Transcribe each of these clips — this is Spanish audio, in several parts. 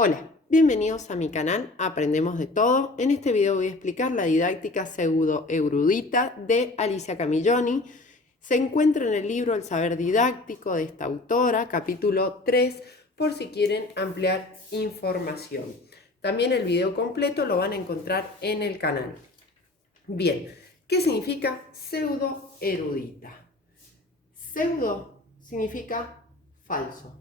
Hola, bienvenidos a mi canal Aprendemos de Todo. En este video voy a explicar la didáctica pseudo erudita de Alicia Camilloni. Se encuentra en el libro El saber didáctico de esta autora, capítulo 3, por si quieren ampliar información. También el video completo lo van a encontrar en el canal. Bien, ¿qué significa pseudo erudita? Pseudo significa falso.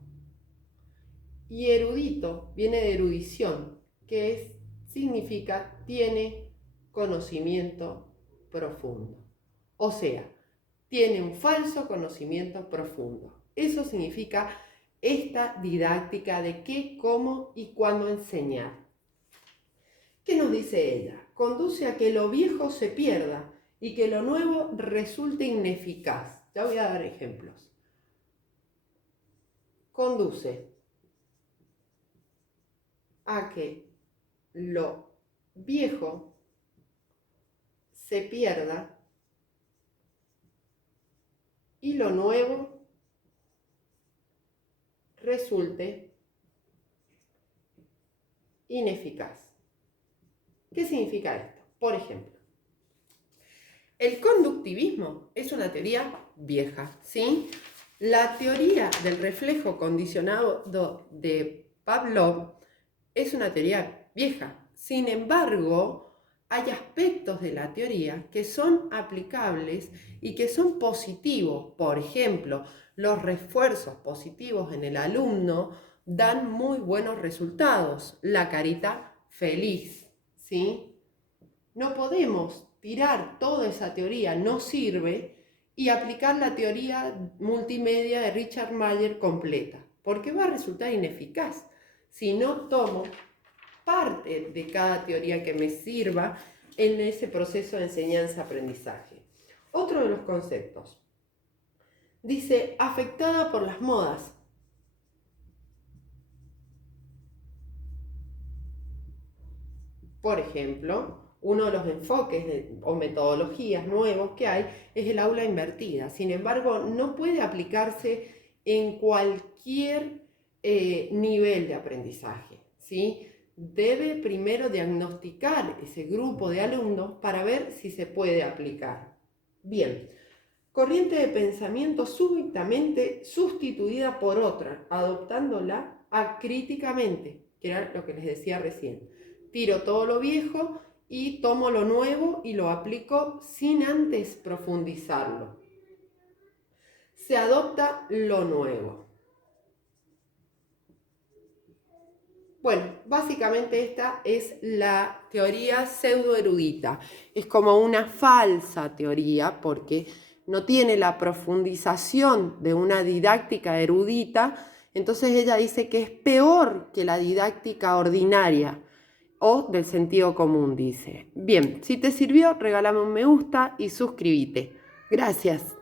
Y erudito viene de erudición, que significa tiene conocimiento profundo. O sea, tiene un falso conocimiento profundo. Eso significa esta didáctica de qué, cómo y cuándo enseñar. ¿Qué nos dice ella? Conduce a que lo viejo se pierda y que lo nuevo resulte ineficaz. Ya voy a dar ejemplos. Conduce a que lo viejo se pierda y lo nuevo resulte ineficaz. ¿Qué significa esto? Por ejemplo, el conductivismo es una teoría vieja, ¿sí? La teoría del reflejo condicionado de Pavlov es una teoría vieja. Sin embargo, hay aspectos de la teoría que son aplicables y que son positivos. Por ejemplo, los refuerzos positivos en el alumno dan muy buenos resultados. La carita feliz, ¿sí? No podemos tirar toda esa teoría, no sirve, y aplicar la teoría multimedia de Richard Mayer completa, porque va a resultar ineficaz si no tomo parte de cada teoría que me sirva en ese proceso de enseñanza-aprendizaje. Otro de los conceptos. Dice, afectada por las modas. Por ejemplo, uno de los enfoques o metodologías nuevos que hay es el aula invertida. Sin embargo, no puede aplicarse en cualquier nivel de aprendizaje, ¿sí? Debe primero diagnosticar ese grupo de alumnos para ver si se puede aplicar. Bien, corriente de pensamiento súbitamente sustituida por otra, adoptándola acríticamente, que era lo que les decía recién. Tiro todo lo viejo y tomo lo nuevo y lo aplico sin antes profundizarlo. Se adopta lo nuevo. Bueno, básicamente esta es la teoría pseudoerudita. Es como una falsa teoría porque no tiene la profundización de una didáctica erudita. Entonces ella dice que es peor que la didáctica ordinaria o del sentido común, dice. Bien, si te sirvió, regálame un me gusta y suscríbete. Gracias.